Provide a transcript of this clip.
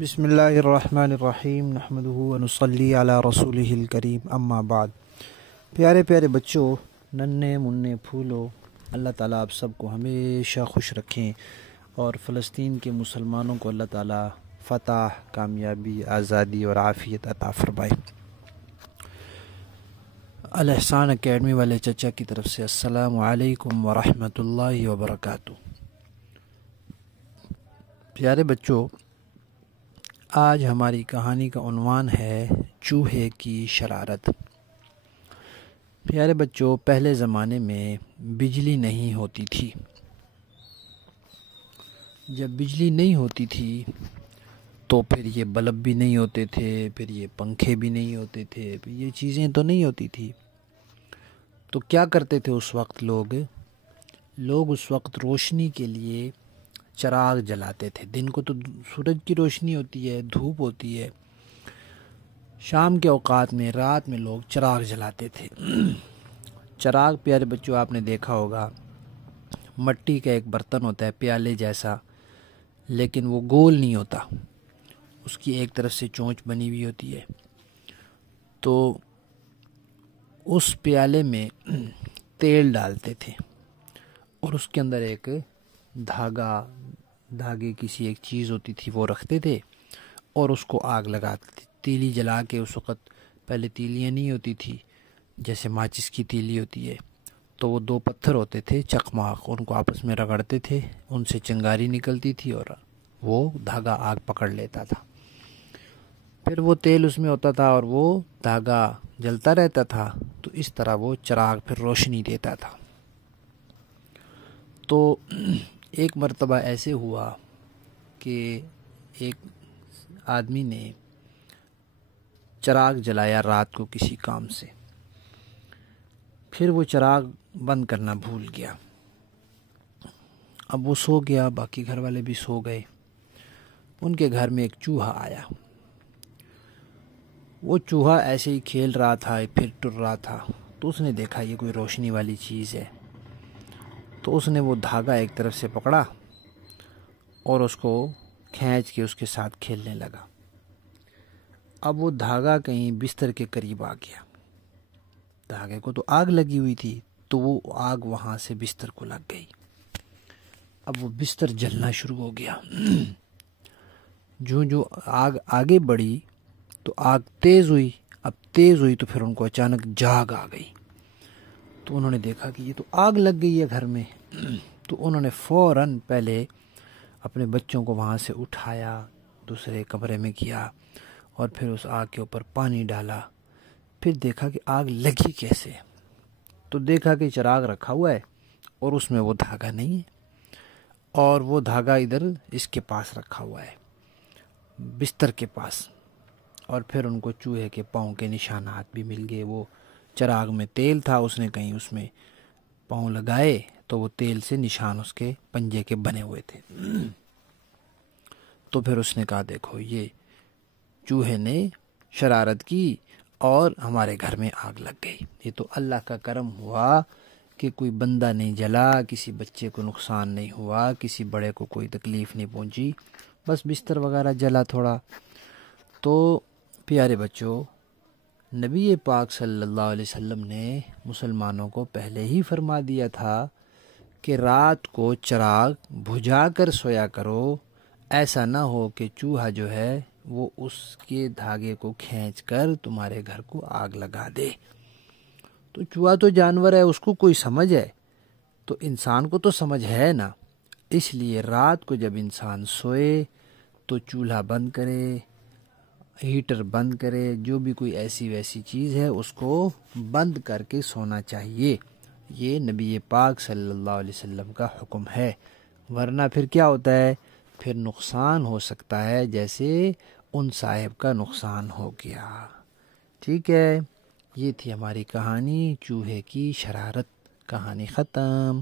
بسم اللہ الرحمن الرحیم نحمدہ ونصلی علی رسولہ الکریم اما بعد۔ پیارے پیارے بچوں، ننھے منھے پھولو، اللہ تعالیٰ آپ سب کو ہمیشہ خوش رکھیں اور فلسطین کے مسلمانوں کو اللہ تعالیٰ فتح، کامیابی، آزادی اور عافیت عطا فرمائے۔ الاحسان اکیڈمی والے چچا کی طرف سے السلام علیکم ورحمۃ اللہ وبرکاتہ۔ پیارے بچوں، آج ہماری کہانی کا عنوان ہے چوہے کی شرارت۔ پیارے بچوں، پہلے زمانے میں بجلی نہیں ہوتی تھی۔ جب بجلی نہیں ہوتی تھی تو پھر یہ بلب بھی نہیں ہوتے تھے، پھر یہ پنکھے بھی نہیں ہوتے تھے، پھر یہ چیزیں تو نہیں ہوتی تھی۔ تو کیا کرتے تھے اس وقت لوگ اس وقت روشنی کے لیے چراغ جلاتے تھے۔ دن کو تو سورج کی روشنی ہوتی ہے، دھوپ ہوتی ہے، شام کے اوقات میں، رات میں لوگ چراغ جلاتے تھے۔ چراغ پیارے بچوں آپ نے دیکھا ہوگا، مٹی کا ایک برتن ہوتا ہے پیالے جیسا، لیکن وہ گول نہیں ہوتا، اس کی ایک طرف سے چونچ بنی ہوئی ہوتی ہے۔ تو اس پیالے میں تیل ڈالتے تھے اور اس کے اندر ایک دھاگے کسی ایک چیز ہوتی تھی، وہ رکھتے تھے اور اس کو آگ لگاتے تھے، تیلی جلا کے۔ اس وقت پہلے تیلیاں نہیں ہوتی تھی جیسے ماچس کی تیلی ہوتی ہے، تو وہ دو پتھر ہوتے تھے چکماق، ان کو آپس میں رگڑتے تھے، ان سے چنگاری نکلتی تھی اور وہ دھاگا آگ پکڑ لیتا تھا۔ پھر وہ تیل اس میں ہوتا تھا اور وہ دھاگا جلتا رہتا تھا، تو اس طرح وہ چراغ پھر روشنی دیتا تھا۔ تو ایک مرتبہ ایسے ہوا کہ ایک آدمی نے چراغ جلایا رات کو کسی کام سے، پھر وہ چراغ بند کرنا بھول گیا۔ اب وہ سو گیا، باقی گھر والے بھی سو گئے۔ ان کے گھر میں ایک چوہا آیا۔ وہ چوہا ایسے ہی کھیل رہا تھا، پھر ٹر رہا تھا، تو اس نے دیکھا یہ کوئی روشنی والی چیز ہے، تو اس نے وہ دھاگا ایک طرف سے پکڑا اور اس کو کھینچ کے اس کے ساتھ کھیلنے لگا۔ اب وہ دھاگا کہیں بستر کے قریب آ گیا، دھاگے کو تو آگ لگی ہوئی تھی، تو وہ آگ وہاں سے بستر کو لگ گئی۔ اب وہ بستر جلنا شروع ہو گیا۔ جو آگ آگے بڑھی تو آگ تیز ہوئی، اب تیز ہوئی تو پھر ان کو اچانک جاگ آ گئی، تو انہوں نے دیکھا کہ یہ تو آگ لگ گئی ہے گھر میں۔ تو انہوں نے فوراً پہلے اپنے بچوں کو وہاں سے اٹھایا، دوسرے کمرے میں کیا اور پھر اس آگ کے اوپر پانی ڈالا، پھر دیکھا کہ آگ لگی کیسے، تو دیکھا کہ چراغ رکھا ہوا ہے اور اس میں وہ دھاگا نہیں ہے، اور وہ دھاگا ادھر اس کے پاس رکھا ہوا ہے، بستر کے پاس۔ اور پھر ان کو چوہے کے پاؤں کے نشانات بھی مل گئے۔ وہ چراغ میں تیل تھا، اس نے کہیں اس میں پاؤں لگائے تو وہ تیل سے نشان اس کے پنجے کے بنے ہوئے تھے۔ تو پھر اس نے کہا دیکھو یہ چوہے نے شرارت کی اور ہمارے گھر میں آگ لگ گئی، یہ تو اللہ کا کرم ہوا کہ کوئی بندہ نہیں جلا، کسی بچے کو نقصان نہیں ہوا، کسی بڑے کو کوئی تکلیف نہیں پہنچی، بس بستر وغیرہ جلا تھوڑا۔ تو پیارے بچوں، نبی پاک صلی اللہ علیہ وسلم نے مسلمانوں کو پہلے ہی فرما دیا تھا کہ رات کو چراغ بجھا کر سویا کرو، ایسا نہ ہو کہ چوہا جو ہے وہ اس کے دھاگے کو کھینچ کر تمہارے گھر کو آگ لگا دے۔ تو چوہا تو جانور ہے، اس کو کوئی سمجھ ہے، تو انسان کو تو سمجھ ہے نا، اس لیے رات کو جب انسان سوئے تو چولہا بند کرے، ہیٹر بند کرے، جو بھی کوئی ایسی ویسی چیز ہے اس کو بند کر کے سونا چاہیے۔ یہ نبی پاک صلی اللہ علیہ وسلم کا حکم ہے، ورنہ پھر کیا ہوتا ہے، پھر نقصان ہو سکتا ہے، جیسے ان صاحب کا نقصان ہو گیا۔ ٹھیک ہے، یہ تھی ہماری کہانی چوہے کی شرارت۔ کہانی ختم۔